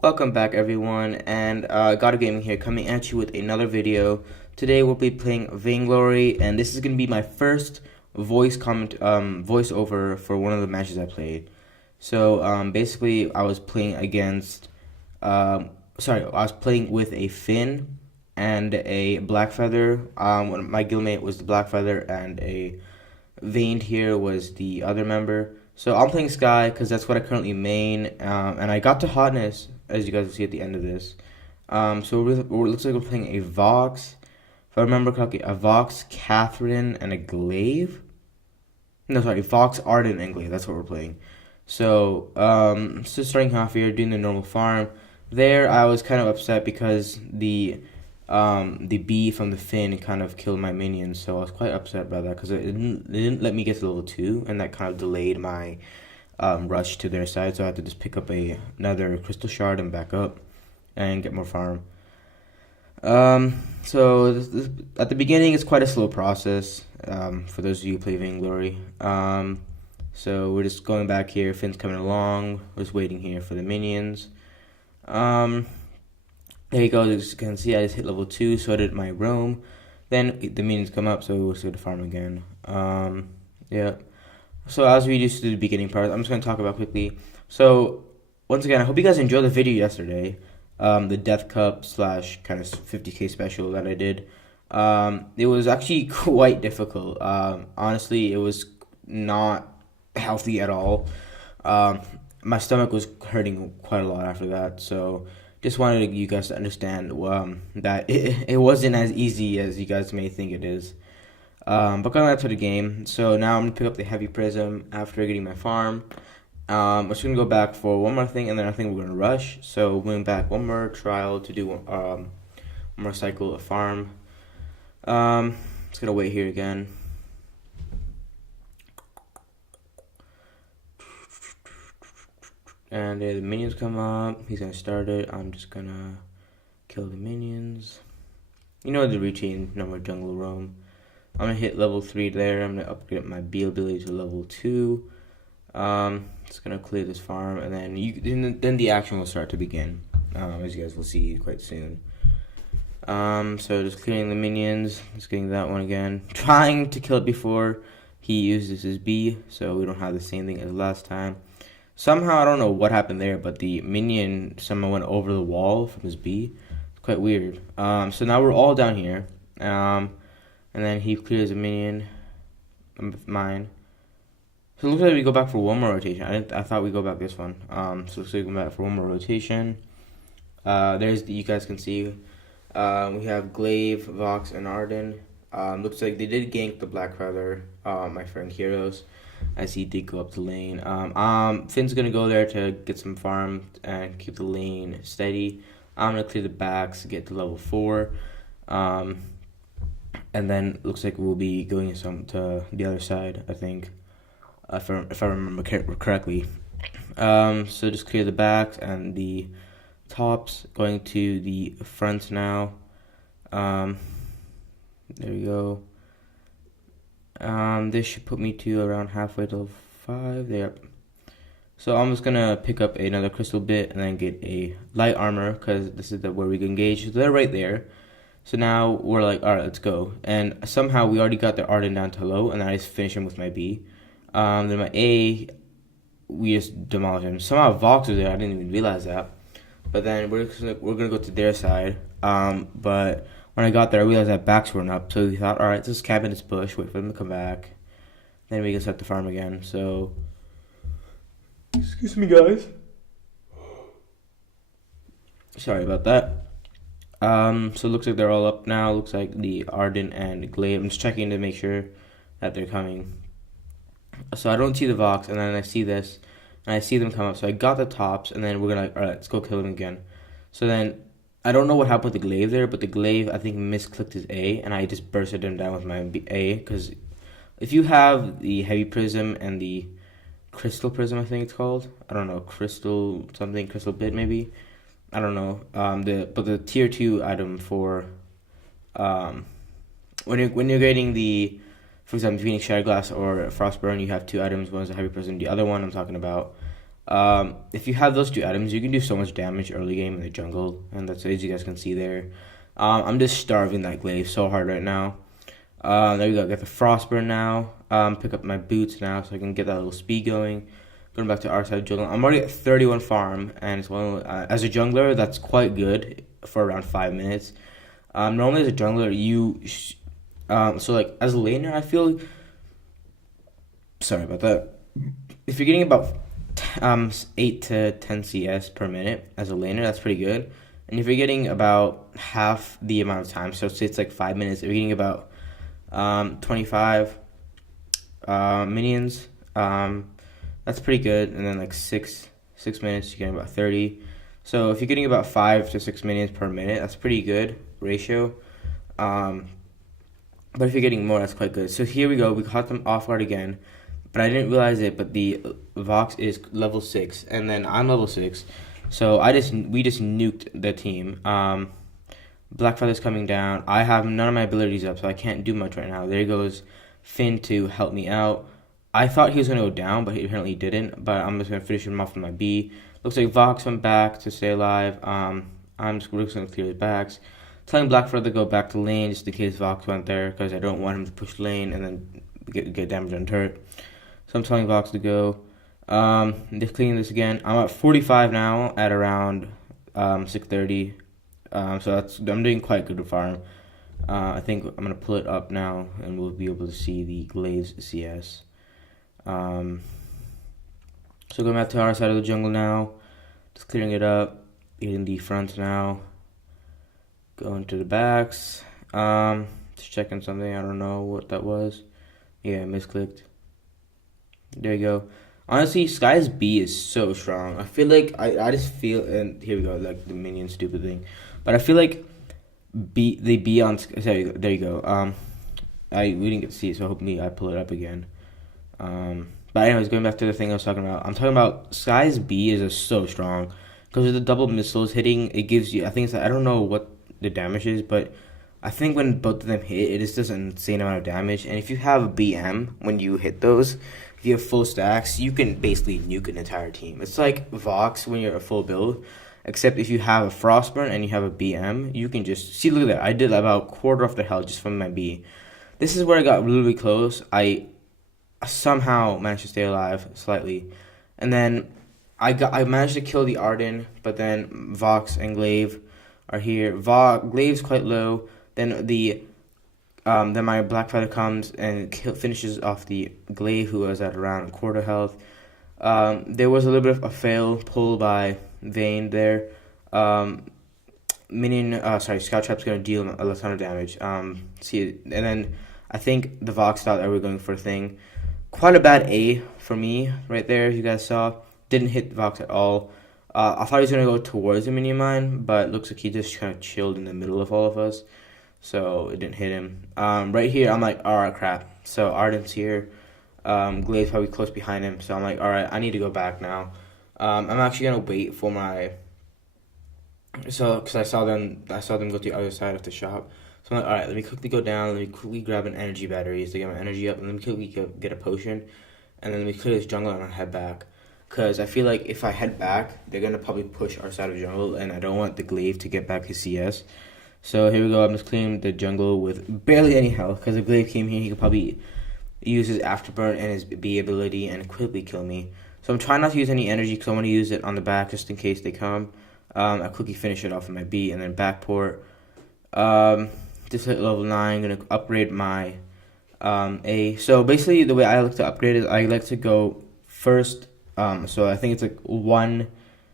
Welcome back everyone, and Gotta Gaming here, coming at you with another video. Today we'll be playing Vainglory, and this is going to be my first voiceover for one of the matches I played. So basically I was playing against, I was playing with a Finn and a Blackfeather. My guildmate was the Blackfeather, and a Veined here was the other member. So I'm playing Skye because that's what I currently main, and I got to hotness, as you guys will see at the end of this. So it looks like we're playing a Vox, if I remember correctly, a Vox, Catherine, and a Glaive. No, sorry, Vox, Arden, and Glaive. That's what we're playing. So just starting off here, doing the normal farm. There, I was kind of upset because the bee from the Finn kind of killed my minions, so I was quite upset about that because it didn't let me get to level 2, and that kind of delayed my rush to their side, so I had to just pick up another crystal shard and back up and get more farm. So at the beginning it's quite a slow process for those of you who play Vainglory. So we're just going back here, Finn's coming along, we're just waiting here for the minions. There you go, as you can see I just hit level 2, so I did my roam. Then the minions come up, so we'll go to farm again. Yeah. So as we used to do the beginning part, I'm just going to talk about quickly. So once again, I hope you guys enjoyed the video yesterday. The Death Cup / kind of 50k special that I did. It was actually quite difficult. Honestly, it was not healthy at all. My stomach was hurting quite a lot after that, so just wanted you guys to understand that it wasn't as easy as you guys may think it is. But going back to the game, so now I'm going to pick up the Heavy Prism after getting my farm. I'm just going to go back for one more thing, and then I think we're going to rush. So going back one more trial to do one more cycle of farm. Just going to wait here again. And the minions come up, he's going to start it. I'm just going to kill the minions. You know the routine, no more jungle roam. I'm going to hit level 3 there. I'm going to upgrade my bee ability to level 2. Just going to clear this farm, and then the action will start to begin, as you guys will see quite soon. So just clearing the minions, just getting that one again. Trying to kill it before he uses his bee, so we don't have the same thing as last time. Somehow, I don't know what happened there, but the minion somehow went over the wall from his bee. It's quite weird. So now we're all down here. And then he clears a minion with mine. So it looks like we go back for one more rotation. I thought we go back this one. So it looks like we go back for one more rotation. You guys can see. We have Glaive, Vox, and Arden. Looks like they did gank the Blackfeather, my friend Heroes, as he did go up the lane. Finn's gonna go there to get some farm and keep the lane steady. I'm gonna clear the backs, get to level 4. And then looks like we'll be going to the other side, I think, if I remember correctly. So just clear the backs and the tops, going to the front now. There we go. This should put me to around halfway to level 5. There. So I'm just gonna pick up another crystal bit and then get a light armor, because this is where we can engage. So they're right there. So now we're like, all right, let's go. And somehow we already got the Arden down to low, and then I just finish him with my B. Then my A, we just demolish him. Somehow Vox was there. I didn't even realize that. But then we're gonna go to their side. But when I got there, I realized that backs weren't up. So we thought, all right, let's just camp in this bush, wait for them to come back. Then we can start the farm again. So, excuse me, guys. Sorry about that. So it looks like they're all up now. Looks like the Arden and Glaive. I'm just checking to make sure that they're coming. So I don't see the Vox, and then I see this, and I see them come up. So I got the tops, and then we're gonna, all right, let's go kill them again. So then I don't know what happened with the Glaive there, but the Glaive, I think, misclicked his A, and I just bursted him down with my A, because if you have the Heavy Prism and the Crystal Prism, I think it's called. I don't know, Crystal something, Crystal Bit maybe. I don't know. But the tier 2 item for when you're getting the, for example, Phoenix Shatterglass or Frostburn, you have two items. One is a heavy prison. The other one I'm talking about. If you have those two items, you can do so much damage early game in the jungle, and that's as you guys can see there. I'm just starving that glaive so hard right now. There we go. Get the Frostburn now. Pick up my boots now so I can get that little speed going. Going back to our side of jungle. I'm already at 31 farm, and it's as a jungler, that's quite good for around 5 minutes. Normally as a jungler, so like as a laner, I feel. Sorry about that. If you're getting about 8 to 10 CS per minute as a laner, that's pretty good. And if you're getting about half the amount of time, so say it's like 5 minutes, if you're getting about 25 minions, that's pretty good. And then like six minutes, you're getting about 30. So if you're getting about 5 to 6 minions per minute, that's pretty good ratio. But if you're getting more, that's quite good. So here we go. We caught them off guard again, but I didn't realize it. But the Vox is level 6, and then I'm level 6. So we just nuked the team. Blackfeather's coming down. I have none of my abilities up, so I can't do much right now. There goes Finn to help me out. I thought he was going to go down, but he apparently didn't. But I'm just going to finish him off with my B. Looks like Vox went back to stay alive. I'm just going to clear his backs. Telling Blackfeather to go back to lane just in case Vox went there, because I don't want him to push lane and then get damage on turret. So I'm telling Vox to go. They're cleaning this again. I'm at 45 now at around 6:30. So I'm doing quite good with farm. I think I'm gonna pull it up now, and we'll be able to see the glaives CS. So going back to our side of the jungle now, just clearing it up, getting the front now. Going to the backs. Just checking something. I don't know what that was. Yeah, I misclicked. There you go. Honestly, Skye's B is so strong. I feel like I just feel, and here we go, like the minion stupid thing. But I feel like the B on, there you go. We didn't get to see it, so hopefully I pull it up again. But anyways, going back to the thing I was talking about. I'm talking about Skye's B is just so strong. Because of the double missiles hitting, it gives you, I think it's, I don't know what the damage is, but I think when both of them hit, it just does an insane amount of damage. And if you have a BM, when you hit those, if you have full stacks, you can basically nuke an entire team. It's like Vox when you're a full build, except if you have a Frostburn and you have a BM, you can just, see, look at that, I did about quarter of the health just from my B. This is where I got really close. I somehow managed to stay alive slightly, and then I managed to kill the Arden, but then Vox and Glaive are here. Glaive's quite low. Then then my Blackfeather comes and finishes off the Glaive, who was at around a quarter health. There was a little bit of a fail pull by Vayne there. Scout Trap's gonna deal a ton of damage. And then I think the Vox thought that we were going for a thing. Quite a bad A for me right there. You guys saw, didn't hit Vox at all. I thought he was gonna go towards the minion mine, but looks like he just kind of chilled in the middle of all of us, so it didn't hit him. Right here, I'm like, all right, crap. So Arden's here. Glaive's probably close behind him, so I'm like, all right, I need to go back now. I'm actually gonna wait for my. So, because I saw them go to the other side of the shop. So I'm like, all right, let me quickly go down. Let me quickly grab an energy battery to get my energy up, and let me quickly get a potion, and then let me clear this jungle and I'll head back. Because I feel like if I head back, they're gonna probably push our side of the jungle, and I don't want the Glaive to get back his CS. So here we go. I'm just clearing the jungle with barely any health. Because if Glaive came here, he could probably use his afterburn and his B ability and quickly kill me. So I'm trying not to use any energy because I want to use it on the back just in case they come. I'll quickly finish it off with my B and then backport. Just hit level 9. Gonna upgrade my A. So basically, the way I like to upgrade is I like to go first. So I think it's like 1.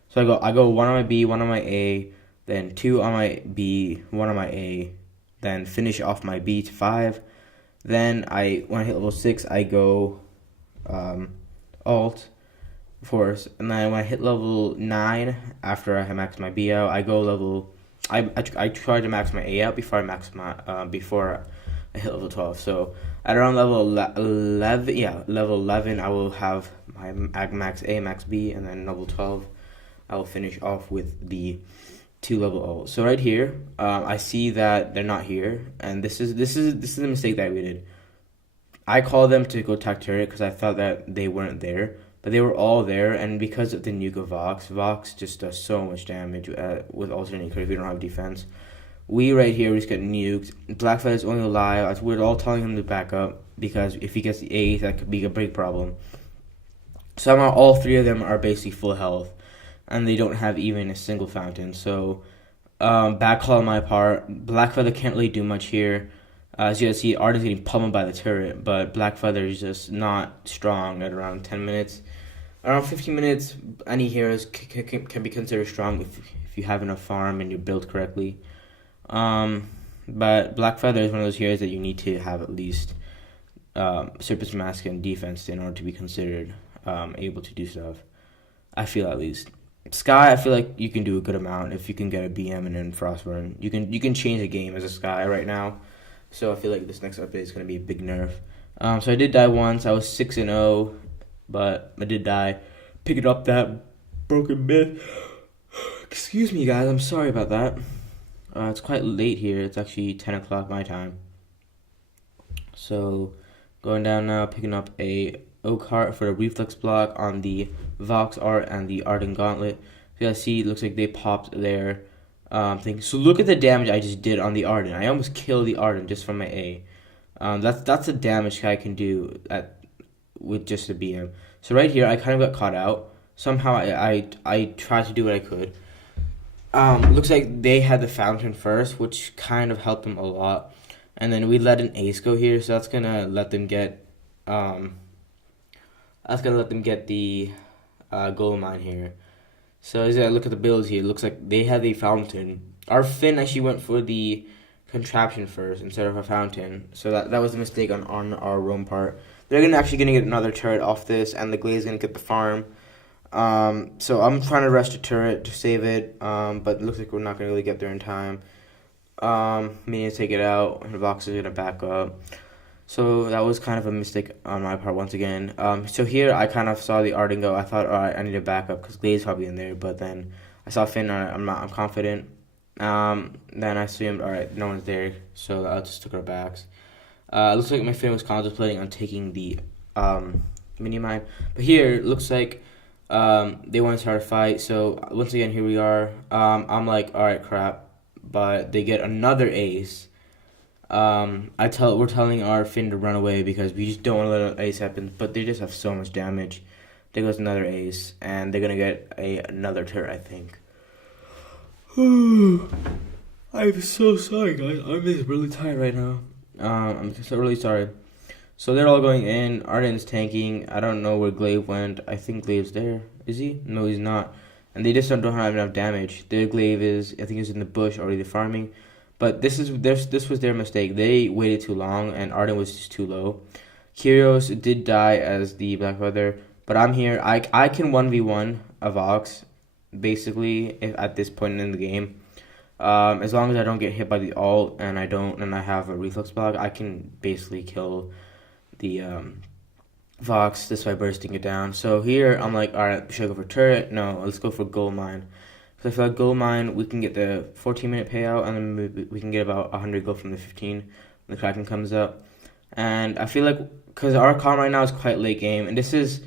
So I go 1 on my B, 1 on my A, then 2 on my B, 1 on my A, then finish off my B to 5. Then when I hit level 6, I go alt force, and then when I hit level 9, after I max my B out, I go level. I try to max my A out before I I hit level 12. So at around level 11, I will have my max A, max B, and then level 12, I will finish off with the 2 level ult. So right here, I see that they're not here, and this is the mistake that we did. I called them to go attack turret because I thought that they weren't there, but they were all there, and because of the nuke of Vox just does so much damage with alternating curve if you don't have defense. We right here, we just get nuked. Blackfeather is only alive. We're all telling him to back up because if he gets the ace, that could be a big problem. Somehow all three of them are basically full health, and they don't have even a single fountain. So, bad call on my part. Blackfeather can't really do much here. As you guys see, Art is getting pummeled by the turret, but Blackfeather is just not strong at around 10 minutes. Around 15 minutes, any heroes can be considered strong if you have enough farm and you're built correctly. But Blackfeather is one of those heroes that you need to have at least Surface Mask and defense in order to be considered able to do stuff. I feel at least. Skye, I feel like you can do a good amount if you can get a BM and then Frostburn. You can change the game as a Skye right now. So I feel like this next update is going to be a big nerf. So I did die once. I was 6-0, but I did die. Picking up that broken myth. Excuse me, guys. I'm sorry about that. It's quite late here. It's actually 10 o'clock my time. So going down now, picking up a Oak Heart for the reflex block on the Vox Art and the Arden Gauntlet. So you guys see, it looks like they popped their thing. So look at the damage I just did on the Arden. I almost killed the Arden just from my A. That's the damage I can do with just a BM. So right here, I kind of got caught out. Somehow I tried to do what I could. Looks like they had the fountain first, which kind of helped them a lot. And then we let an ace go here, so that's gonna let them get the gold mine here. So as I look at the builds here, it looks like they had the fountain. Our Finn actually went for the contraption first instead of a fountain. So that was a mistake on our roam part. They're actually gonna get another turret off this, and the Glaze gonna get the farm. So I'm trying to rush the turret to save it, but it looks like we're not gonna really get there in time. Minions take it out, and the Vox is gonna back up. So that was kind of a mistake on my part once again. So here I kind of saw the Arden go. I thought, all right, I need to back up because Glaze probably in there. But then I saw Finn. I'm confident. Then I assumed, all right, no one's there. So I just took our backs. It looks like my Finn was contemplating on taking the mini mine. But here it looks like they want to start a fight. So once again, here we are. I'm like, all right, crap. But they get another ace. We're telling our Finn to run away because we just don't want to let an ace happen. But they just have so much damage. There goes another ace, and they're gonna get another turret, I think. I'm so sorry, guys. I'm just really tired right now. I'm so really sorry. So they're all going in. Arden's tanking. I don't know where Glaive went. I think Glaive's there. Is he? No, he's not. And they just don't have enough damage. Their Glaive is, I think he's in the bush already farming. But this was their mistake. They waited too long, and Arden was just too low. Kyrios did die as the Blackfeather, but I'm here. I can 1v1 a Vox, basically, at this point in the game. As long as I don't get hit by the ult and I have a reflex block, I can basically kill the Vox just by bursting it down. So here I'm like, all right, should I go for turret? No, let's go for gold mine. Because I feel like gold mine, we can get the 14-minute payout, and then we can get about 100 gold from the 15 when the Kraken comes up. And I feel like, because our calm right now is quite late game, and this is,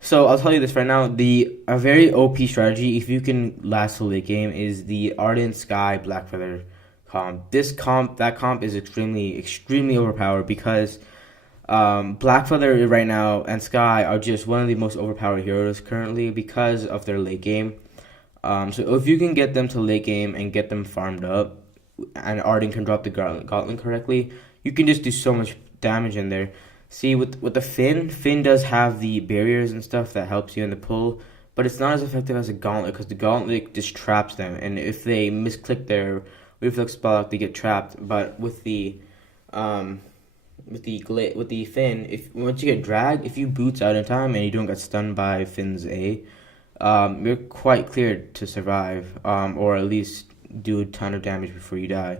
so I'll tell you this right now, a very OP strategy, if you can last till late game, is the Ardent Skye Blackfeather comp. That comp is extremely overpowered because Blackfeather right now and Skye are just one of the most overpowered heroes currently because of their late game. So if you can get them to late game and get them farmed up, and Arden can drop the gauntlet correctly, you can just do so much damage in there. See, with the Finn does have the barriers and stuff that helps you in the pull, but it's not as effective as a gauntlet because the gauntlet just traps them, and if they misclick their reflex block, they get trapped. But with the Finn, once you get dragged, if you boots out in time and you don't get stunned by Finn's A, you're quite cleared to survive, or at least do a ton of damage before you die.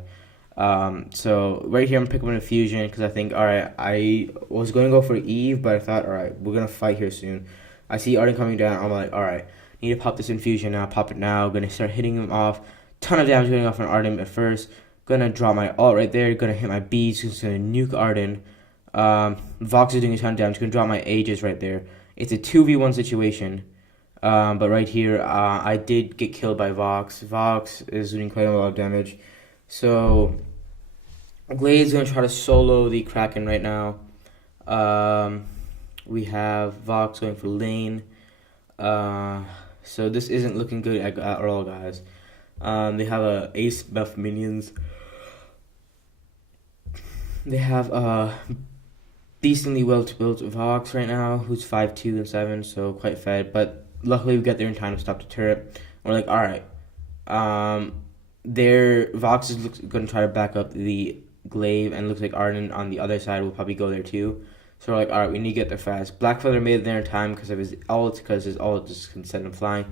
So right here I'm picking up an infusion because I think, alright, I was going to go for Eve, but I thought, alright, we're going to fight here soon. I see Arden coming down. I'm like, alright, need to pop this infusion now, pop it now. Going to start hitting him off. ton of damage going off on Arden at first. Gonna drop my ult right there. Gonna hit my B's. Just gonna nuke Arden. Vox is doing a ton of damage. Gonna drop my Aegis right there. It's a 2v1 situation. But right here, I did get killed by Vox. Vox is doing quite a lot of damage. So, Glade's going to try to solo the Kraken right now. We have Vox going for lane. So this isn't looking good at all, guys. They have ace buff minions. They have decently well-built Vox right now, who's 5'2" and 7, so quite fed. But luckily, we got there in time to stop the turret. We're like, all right. Their Vox is going to try to back up the Glaive, and looks like Arden on the other side will probably go there too. So we're like, all right, we need to get there fast. Blackfeather made it there in time because of his ult, because his ult just can send him flying.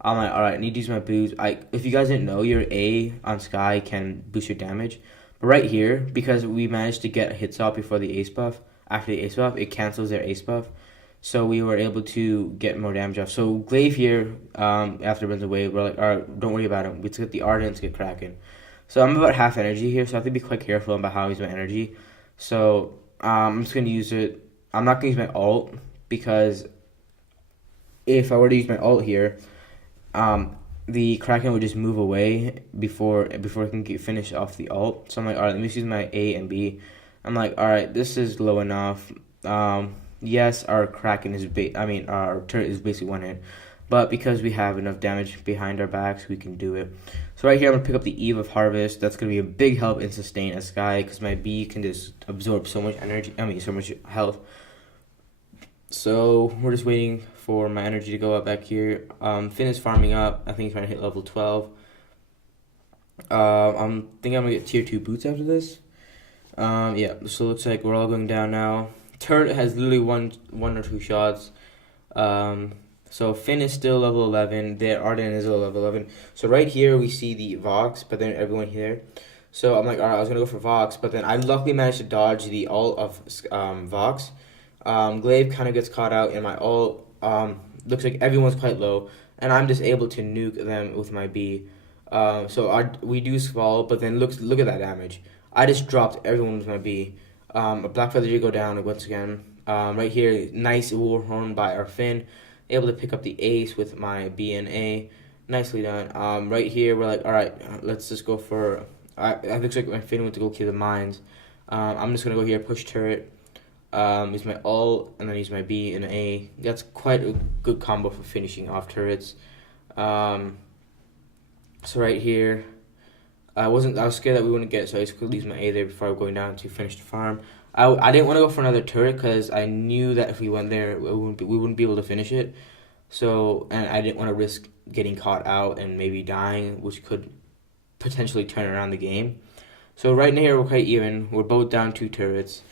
I'm like, all right, I need to use my boost. If you guys didn't know, your A on Skye can boost your damage. But right here, because we managed to get a hit stop before the ace buff, after the ace buff, it cancels their ace buff. So we were able to get more damage off. So Glaive here, after runs away, we're like, all right, don't worry about him. Let's get the Arden, let's get Kraken. So I'm about half energy here, so I have to be quite careful about how I use my energy. So I'm just going to use it. I'm not going to use my ult, because if I were to use my ult here, the Kraken would just move away before I can get finished off the ult. So I'm like, all right, let me use my A and B. I'm like, all right, this is low enough. Yes, our Kraken is our turret is basically one hit, but because we have enough damage behind our backs, we can do it. So right here, I'm gonna pick up the Eve of Harvest. That's gonna be a big help in sustain as Skye, because my B can just absorb so much energy. So much health. So we're just waiting for my energy to go up back here. Finn is farming up. I think he's trying to hit level 12. I'm thinking I'm gonna get tier 2 boots after this. Yeah. So it looks like we're all going down now. Turret has literally one or two shots. So Finn is still level 11. Their Arden is level 11. So right here we see the Vox, but then everyone here. So I'm like, all right, I was gonna go for Vox, but then I luckily managed to dodge the ult of Vox. Glaive kind of gets caught out in my ult. Looks like everyone's quite low, and I'm just able to nuke them with my B. So we do fall, but then look at that damage. I just dropped everyone with my B. A Blackfeather did go down once again. Right here, nice Warhorn by our Finn. Able to pick up the ace with my B and A. Nicely done. Right here, we're like, all right, let's just go for... It looks like my Finn went to go kill the mines. I'm just going to go here, push turret. Use my ult, and then use my B and A. That's quite a good combo for finishing off turrets. So right here... I was scared that we wouldn't get it, so I just quickly use my A there before going down to finish the farm. I didn't want to go for another turret because I knew that if we went there, we wouldn't be able to finish it. So, and I didn't want to risk getting caught out and maybe dying, which could potentially turn around the game. So right here, we're quite even. We're both down 2 turrets.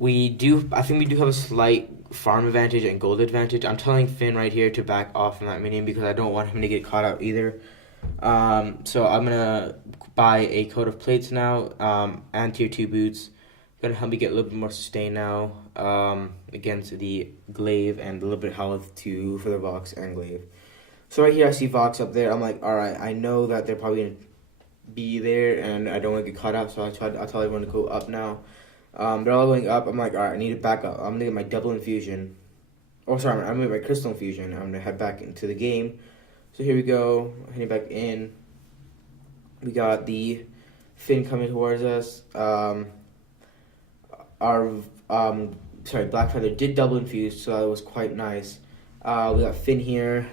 I think we do have a slight farm advantage and gold advantage. I'm telling Finn right here to back off from that minion because I don't want him to get caught out either. So I'm gonna buy a coat of plates now, and tier 2 boots. Gonna help me get a little bit more sustain now, against the Glaive, and a little bit of health for the Vox and Glaive. So right here I see Vox up there. I'm like, alright, I know that they're probably gonna be there, and I don't want to get caught out, so I tell everyone to go up now. They're all going up. I'm like, alright, I need to back up. I'm gonna get my double infusion. I'm gonna get my crystal infusion. I'm gonna head back into the game. So here we go, heading back in. We got the Finn coming towards us. Blackfeather did double infuse, so that was quite nice. We got Finn here,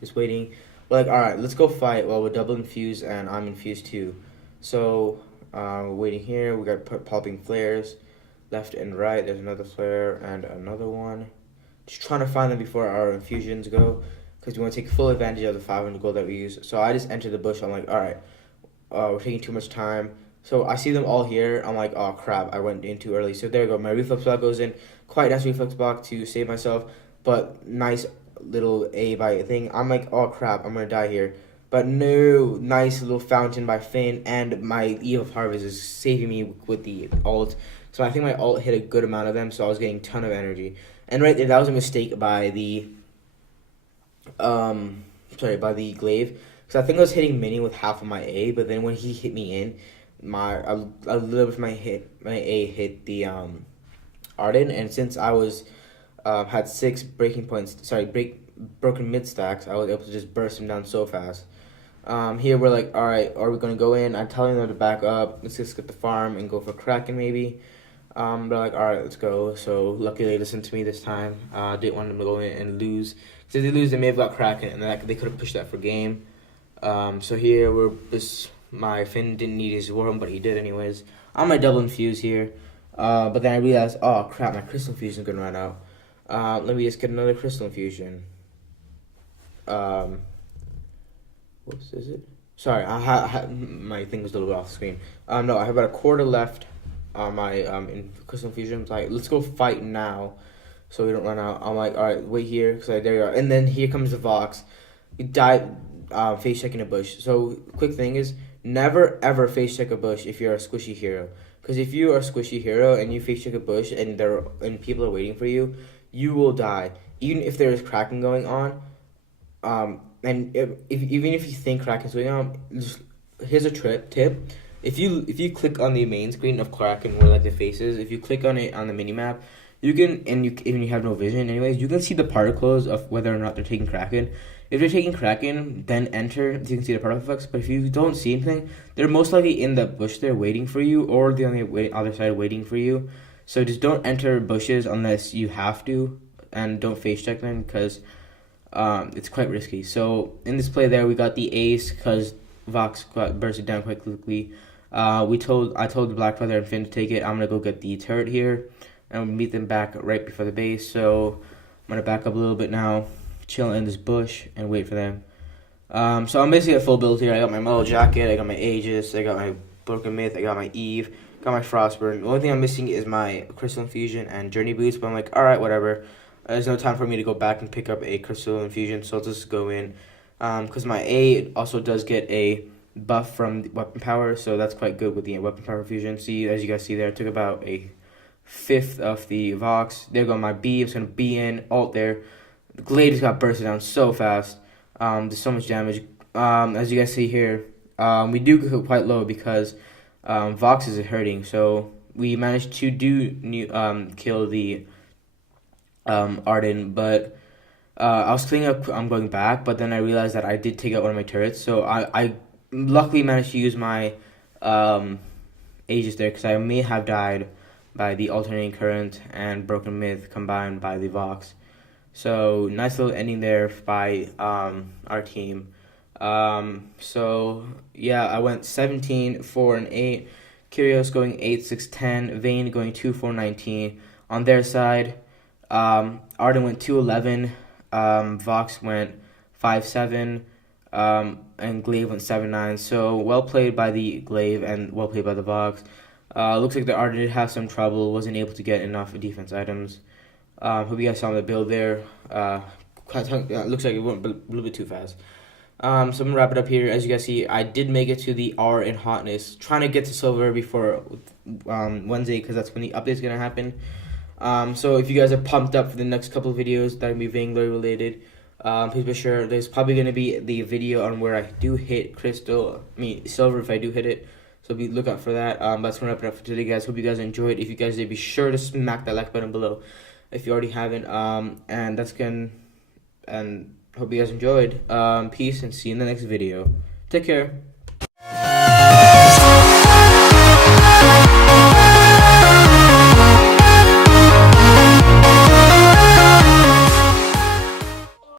just waiting. We're like, alright, let's go fight while we're double infused and I'm infused too. So, we're waiting here. We got popping flares left and right. There's another flare and another one. Just trying to find them before our infusions go, because we want to take full advantage of the 500 gold that we use. So I just entered the bush. I'm like, all right, we're taking too much time. So I see them all here. I'm like, oh crap, I went in too early. So there we go. My reflex block goes in. Quite nice reflex block to save myself, but nice little A by thing. I'm like, oh crap, I'm gonna die here. But no, nice little fountain by Finn, and my Eve of Harvest is saving me with the ult. So I think my ult hit a good amount of them, so I was getting a ton of energy. And right there, that was a mistake by the by the Glaive, because I think I was hitting minion with half of my A, but then when he hit me in, I lived my A hit the Arden, and since I was had 6 breaking points, broken mid stacks, I was able to just burst him down so fast. Here we're like, all right, are we gonna go in? I'm telling them to back up. Let's just get the farm and go for Kraken maybe. They're like, all right, let's go. So luckily they listened to me this time. Didn't want them to go in and lose. Because if they lose, they may have got Kraken, and they could have pushed that for game. So here my Finn didn't need his worm, but he did anyways. I'm gonna double infuse here. But then I realized, oh crap, my crystal infusion is gonna run out. Let me just get another crystal infusion. Whoops, is it? Sorry, my thing was a little bit off the screen. No, I have about a quarter left on my in crystal infusion. I'm like, let's go fight now, so we don't run out. I'm like, all right, wait here, because there you are. And then here comes the Vox. You die, face checking a bush. So quick thing is, never ever face check a bush if you're a squishy hero. Because if you are a squishy hero and you face check a bush and people are waiting for you, you will die. Even if there is Kraken going on, and even if you think Kraken's going on, here's a tip. If you click on the main screen of Kraken where like the face is, if you click on it on the mini map, you can even you have no vision anyways, you can see the particles of whether or not they're taking Kraken. If they're taking Kraken, then enter, you can see the particle effects. But if you don't see anything, they're most likely in the bush there waiting for you, or they're on the other side waiting for you. So just don't enter bushes unless you have to, and don't face check them because it's quite risky. So in this play there, we got the ace because Vox got bursted down quite quickly. I told the Black Feather and Finn to take it. I'm gonna go get the turret here, and we'll meet them back right before the base. So I'm gonna back up a little bit now, chill in this bush, and wait for them. So I'm basically at full build here. I got my Mellow Jacket, I got my Aegis, I got my Broken Myth, I got my Eve, got my Frostburn. The only thing I'm missing is my Crystal Infusion and Journey Boots, but I'm like, alright, whatever. There's no time for me to go back and pick up a Crystal Infusion, so I'll just go in. Because my A also does get a buff from the weapon power, so that's quite good with the weapon power fusion. See, as you guys see there, I took about a fifth of the Vox. There go my B. It's going to be in, alt there. The Glade just got bursted down so fast. There's so much damage. As you guys see here, we do go quite low because Vox is hurting, so we managed to kill the Arden, but I was cleaning up, I'm going back, but then I realized that I did take out one of my turrets, so I luckily managed to use my Aegis there, because I may have died by the alternating current and Broken Myth combined by the Vox. So nice little ending there by our team. So yeah, I went 17, 4, and 8. Kyrios going 8, 6, 10. Vayne going 2, 4, 19. On their side, Arden went 2, 11. Vox went 5, 7. And Glaive went 7, 9. So well played by the Glaive and well played by the Vox. Looks like the Arden did have some trouble, wasn't able to get enough defense items. Hope you guys saw the build there. Looks like it went a little bit too fast. So I'm gonna wrap it up here. As you guys see, I did make it to the R in hotness, trying to get to silver before Wednesday, because that's when the update's gonna happen. So if you guys are pumped up for the next couple of videos that will be Vainglory related, please be sure. There's probably gonna be the video on where I do hit silver if I do hit it. So look out for that. That's gonna wrap it up for today, guys. Hope you guys enjoyed. If you guys did, be sure to smack that like button below if you already haven't. And hope you guys enjoyed. Peace, and see you in the next video. Take care.